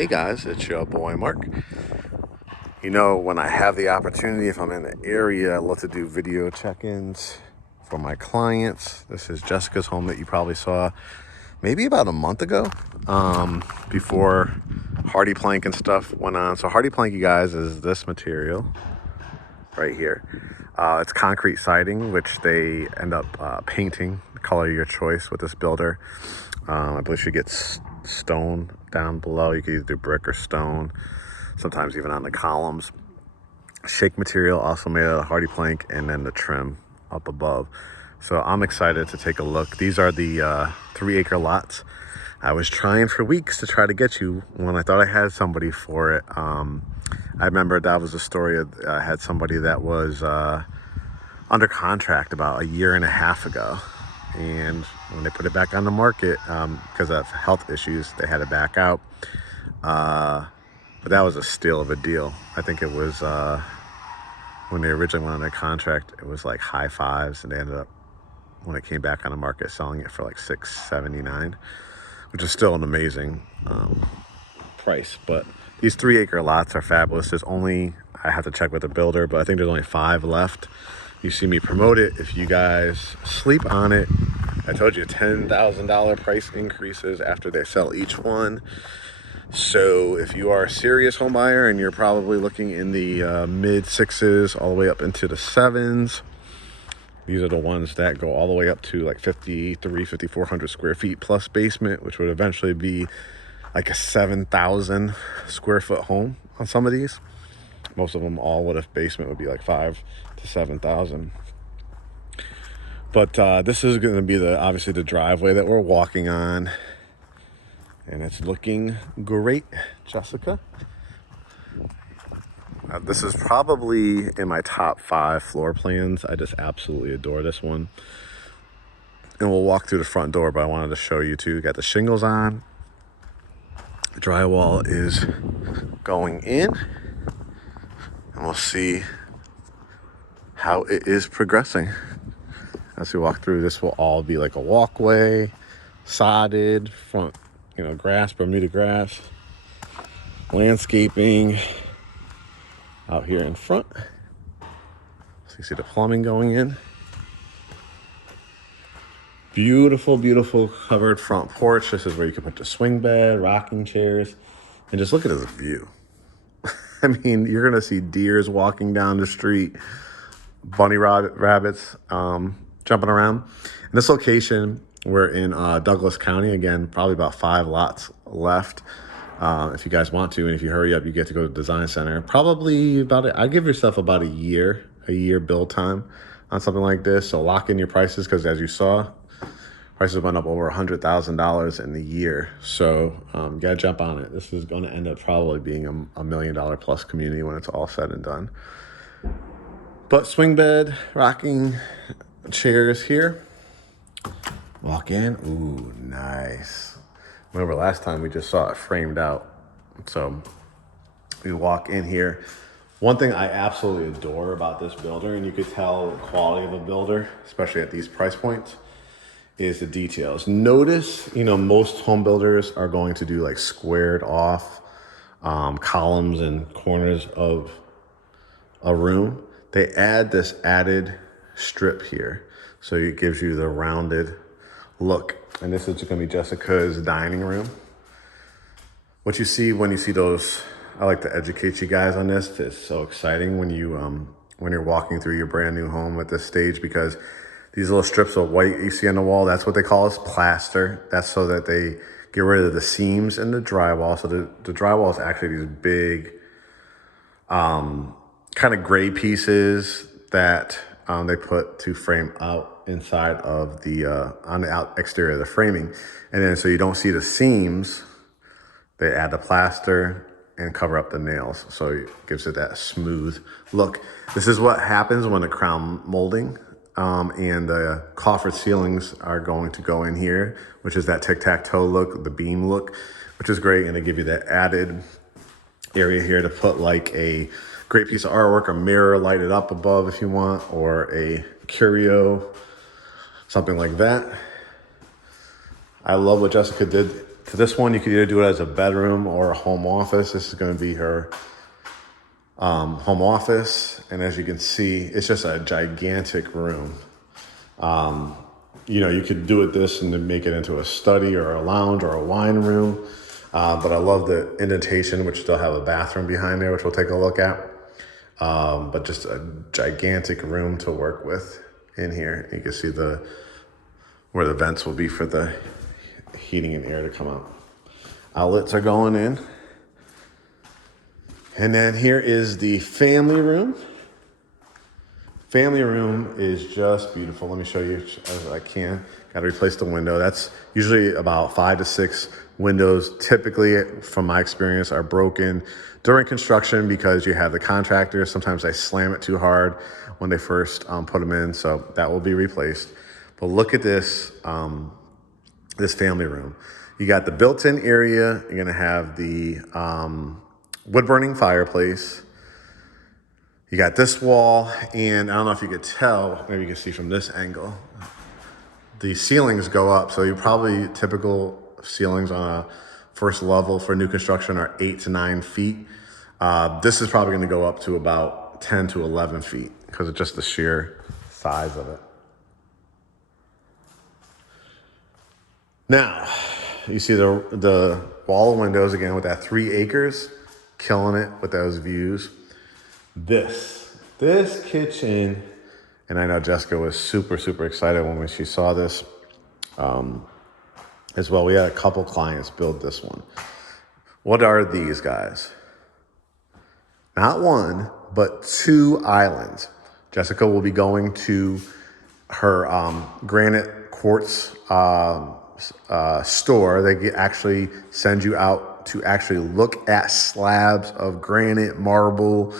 Hey guys, it's your boy Mark. You know, when I have the opportunity, if I'm in the area, I love to do video check-ins for my clients. This is Jessica's home that you probably saw maybe about a month ago, before Hardy Plank and stuff went on. So Hardy Plank, you guys, is this material right here. It's concrete siding, which they end up painting the color of your choice with this builder. I believe she gets stone down below. You can either do brick or stone, sometimes even on the columns. Shake material also made out of Hardy Plank, and then the trim up above. So I'm excited to take a look. These are the 3-acre lots. I was trying for weeks to try to get you when I thought I had somebody for it. I remember that was a story. I had somebody that was under contract about a year and a half ago. And when they put it back on the market, because of health issues, they had to back out. But that was a steal of a deal. I think it was, when they originally went under contract, it was like high fives, and they ended up, when it came back on the market, selling it for like $679, which is still an amazing price. But these 3-acre lots are fabulous. There's only, I have to check with the builder, but I think there's only 5 left. You see me promote it. If you guys sleep on it, I told you $10,000 price increases after they sell each one. So if you are a serious home buyer and you're probably looking in the mid 6s all the way up into the 7s, these are the ones that go all the way up to like 5,400 square feet plus basement, which would eventually be like a 7,000 square foot home on some of these. Most of them all with a basement would be like 5,000 to 7,000. But this is going to be obviously the driveway that we're walking on, and it's looking great, Jessica. This is probably in my top 5 floor plans. I just absolutely adore this one. And we'll walk through the front door, but I wanted to show you too. Got the shingles on. The drywall is going in, and we'll see how it is progressing. As we walk through, this will all be like a walkway, sodded, front, grass, Bermuda grass, landscaping out here in front. So you see the plumbing going in. Beautiful, beautiful covered front porch. This is where you can put the swing bed, rocking chairs, and just look at this view. I mean, you're gonna see deers walking down the street, bunny rabbits jumping around. In this location, we're in Douglas County. Again, probably about 5 lots left. If you guys want to, and if you hurry up, you get to go to the design center. Probably I'd give yourself about a year build time on something like this. So lock in your prices, because as you saw, prices went up over $100,000 in the year. So you gotta jump on it. This is gonna end up probably being a $1 million plus community when it's all said and done. But swing bed, rocking chairs here. Walk in. Ooh, nice. Remember last time we just saw it framed out. So we walk in here. One thing I absolutely adore about this builder, and you could tell the quality of a builder, especially at these price points, is the details. Notice, most home builders are going to do like squared off columns and corners of a room. They add this added strip here, so it gives you the rounded look. And this is gonna be Jessica's dining room. What you see when you see those, I like to educate you guys on this. It's so exciting when you're walking through your brand new home at this stage, because these little strips of white you see on the wall, that's what they call as plaster. That's so that they get rid of the seams in the drywall. So the drywall is actually these big, kind of gray pieces that they put to frame out inside of the on the exterior of the framing. And then so you don't see the seams, they add the plaster and cover up the nails, so it gives it that smooth look. This is what happens when the crown molding and the coffered ceilings are going to go in here, which is that tic-tac-toe look, the beam look, which is great. And they give you that added area here to put like a great piece of artwork, a mirror lighted up above if you want, or a curio, something like that. I love what Jessica did For this one, you could either do it as a bedroom or a home office. This is going to be her home office. And as you can see, it's just a gigantic room. You know, you could do it this and then make it into a study or a lounge or a wine room. But I love the indentation, which they'll have a bathroom behind there, which we'll take a look at. But just a gigantic room to work with in here. You can see where the vents will be for the heating and air to come out. Outlets are going in. And then here is the family room. Family room is just beautiful. Let me show you as I can. Got to replace the window. That's usually about 5 to 6 windows. Typically, from my experience, are broken during construction because you have the contractor. Sometimes they slam it too hard when they first put them in. So that will be replaced. But look at this, this family room. You got the built-in area. You're going to have the wood-burning fireplace. You got this wall, and I don't know if you could tell, maybe you can see from this angle, the ceilings go up. So you probably, typical ceilings on a first level for new construction are 8 to 9 feet. This is probably gonna go up to about 10 to 11 feet because of just the sheer size of it. Now, you see the wall of windows again with that 3 acres, killing it with those views. This kitchen, and I know Jessica was super, super excited when she saw this as well. We had a couple clients build this one. What are these guys? Not one, but 2 islands. Jessica will be going to her granite quartz store. They actually send you out to actually look at slabs of granite, marble,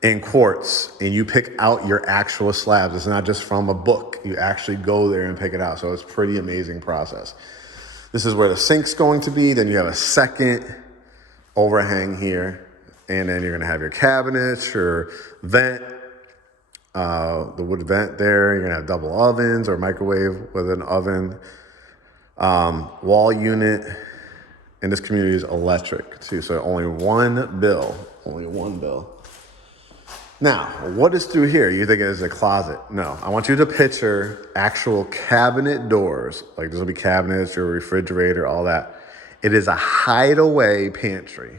and quartz, and you pick out your actual slabs. It's not just from a book. You actually go there and pick it out. So it's a pretty amazing process. This is where the sink's going to be. Then you have a second overhang here. And then you're gonna have your cabinets, your vent, the wood vent there. You're gonna have double ovens or microwave with an oven. Wall unit. And this community is electric too. So only one bill. Now, what is through here? You think it is a closet? No, I want you to picture actual cabinet doors. Like this will be cabinets, your refrigerator, all that. It is a hideaway pantry.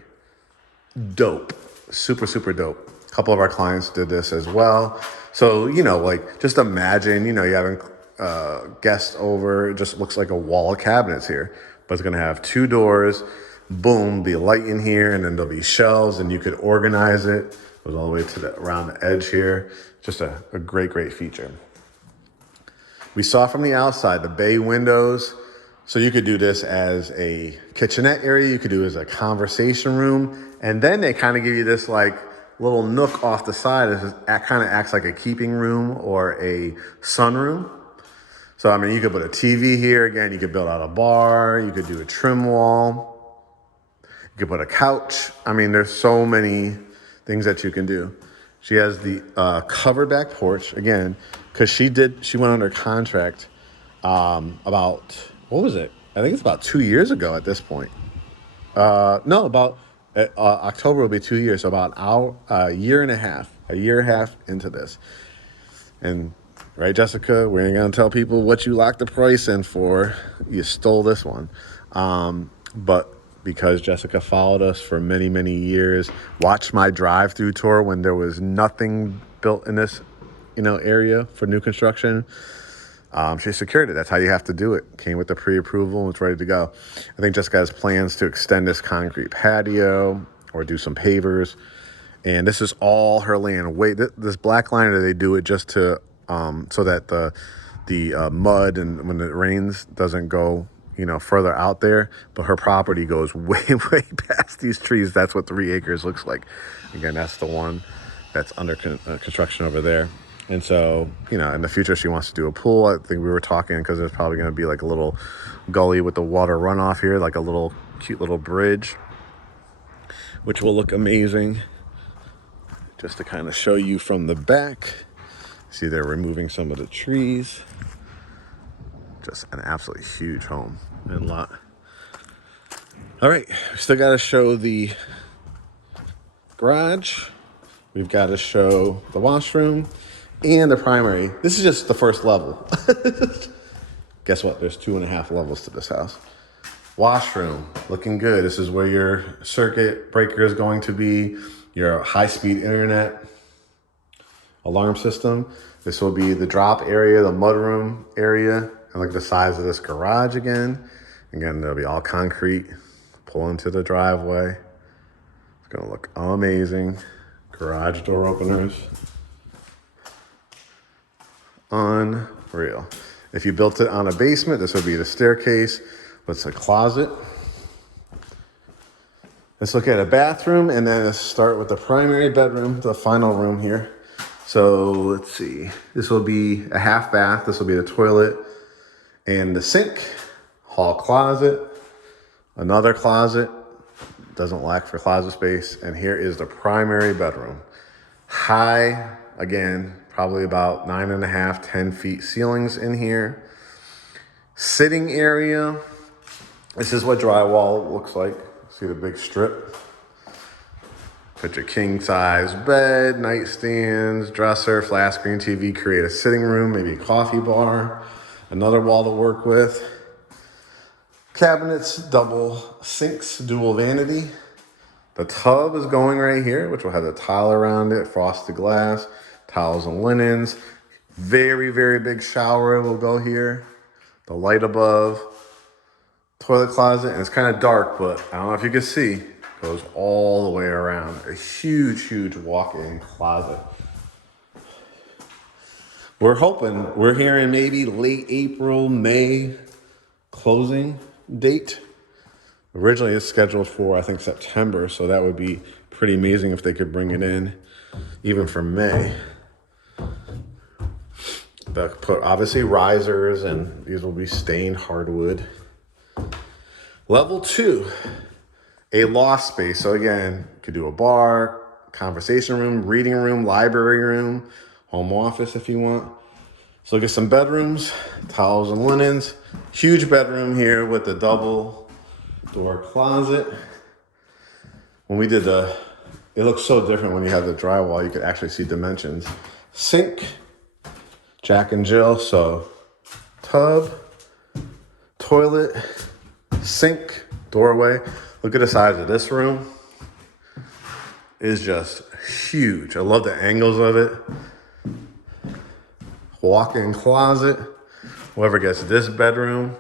Dope, super, super dope. A couple of our clients did this as well. So, you know, like just imagine, you know, you having guests over. It just looks like a wall of cabinets here, but it's gonna have 2 doors, boom, be light in here, and then there'll be shelves and you could organize it. Goes all the way to around the edge here. Just a great, great feature. We saw from the outside the bay windows. So you could do this as a kitchenette area. You could do it as a conversation room. And then they kind of give you this like little nook off the side. It kind of acts like a keeping room or a sunroom. So, I mean, you could put a TV here. Again, you could build out a bar. You could do a trim wall. You could put a couch. I mean, there's so many things that you can do. She has the covered back porch again, because she went under contract about, what was it? I think it's about 2 years ago at this point. No, about October will be 2 years, so about a year and a half into this. And right, Jessica, we ain't gonna tell people what you locked the price in for. You stole this one. But because Jessica followed us for many, many years, watched my drive-through tour when there was nothing built in this, you know, area for new construction. She secured it. That's how you have to do it. Came with the pre-approval and it's ready to go. I think Jessica has plans to extend this concrete patio or do some pavers. And this is all her land. Wait, this black liner, they do it just to so that the mud and when it rains doesn't go, you know, further out there, but her property goes way, way past these trees. That's what 3 acres looks like. Again, that's the one that's under construction over there. And so, you know, in the future, she wants to do a pool. I think we were talking because there's probably going to be like a little gully with the water runoff here, like a little cute little bridge, which will look amazing. Just to kind of show you from the back. See, they're removing some of the trees. Just an absolutely huge home and lot. All right, we still got to show the garage. We've got to show the washroom and the primary. This is just the first level. Guess what? There's 2.5 levels to this house. Washroom, looking good. This is where your circuit breaker is going to be, your high-speed internet alarm system. This will be the drop area, the mudroom area. And look at the size of this garage again. Again, there'll be all concrete. Pull into the driveway. It's gonna look amazing. Garage door openers. Unreal. If you built it on a basement, this would be the staircase. What's a closet? Let's look at a bathroom and then let's start with the primary bedroom, the final room here. So let's see, this will be a half bath. This will be the toilet and the sink, hall closet, another closet, doesn't lack for closet space. And here is the primary bedroom. High, again, probably about 9.5, 10 feet ceilings in here. Sitting area. This is what drywall looks like. See the big strip? Put your king size bed, nightstands, dresser, flat screen TV, create a sitting room, maybe a coffee bar, another wall to work with. Cabinets, double sinks, dual vanity. The tub is going right here, which will have the tile around it, frosted glass, towels and linens. Very, very big shower will go here. The light above. Toilet closet, and it's kind of dark, but I don't know if you can see, goes all the way around. A huge, huge walk-in closet. We're hearing maybe late April, May closing date. Originally it's scheduled for, I think, September, so that would be pretty amazing if they could bring it in even for May. But put obviously risers, and these will be stained hardwood. Level 2, a loft space. So again, you could do a bar, conversation room, reading room, library room, home office if you want. So look at some bedrooms, towels and linens. Huge bedroom here with the double door closet. When we did it looks so different when you have the drywall. You could actually see dimensions. Sink, Jack and Jill. So tub, toilet, sink, doorway. Look at the size of this room. It's just huge. I love the angles of it. Walk-in closet. Whoever gets this bedroom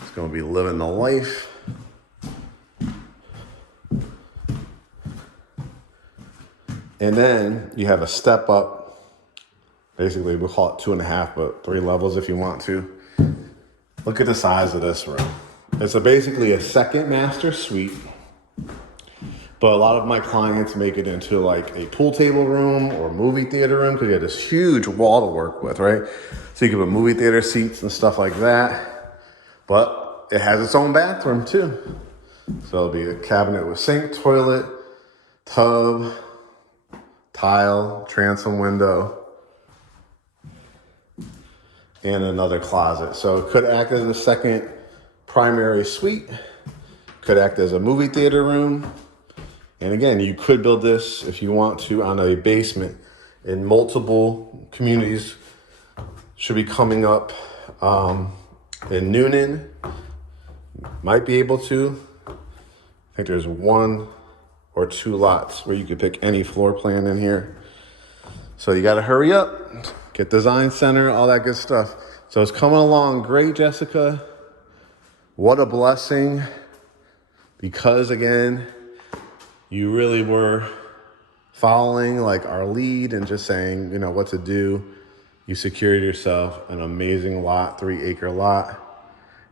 is going to be living the life. And then you have a step up. Basically, we'll call it 2.5, but 3 levels if you want to. Look at the size of this room. It's basically a second master suite, but a lot of my clients make it into like a pool table room or movie theater room because you have this huge wall to work with, right? So you can put movie theater seats and stuff like that, but it has its own bathroom too. So it'll be a cabinet with sink, toilet, tub, tile, transom window, and another closet. So it could act as a second primary suite, could act as a movie theater room. And again, you could build this if you want to on a basement. In multiple communities should be coming up in Noonan. Might be able to. I think there's 1 or 2 lots where you could pick any floor plan in here. So you got to hurry up, get design center, all that good stuff. So it's coming along great, Jessica. What a blessing, because again, you really were following like our lead and just saying, you know, what to do. You secured yourself an amazing lot, 3-acre lot.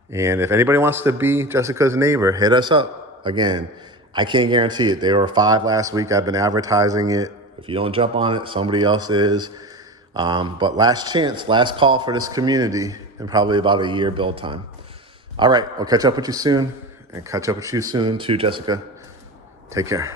And if anybody wants to be Jessica's neighbor, hit us up. Again, I can't guarantee it. There were 5 last week. I've been advertising it. If you don't jump on it, somebody else is. But last chance, last call for this community, and probably about a year build time. All right, I'll catch up with you soon, and catch up with you soon too, Jessica. Take care.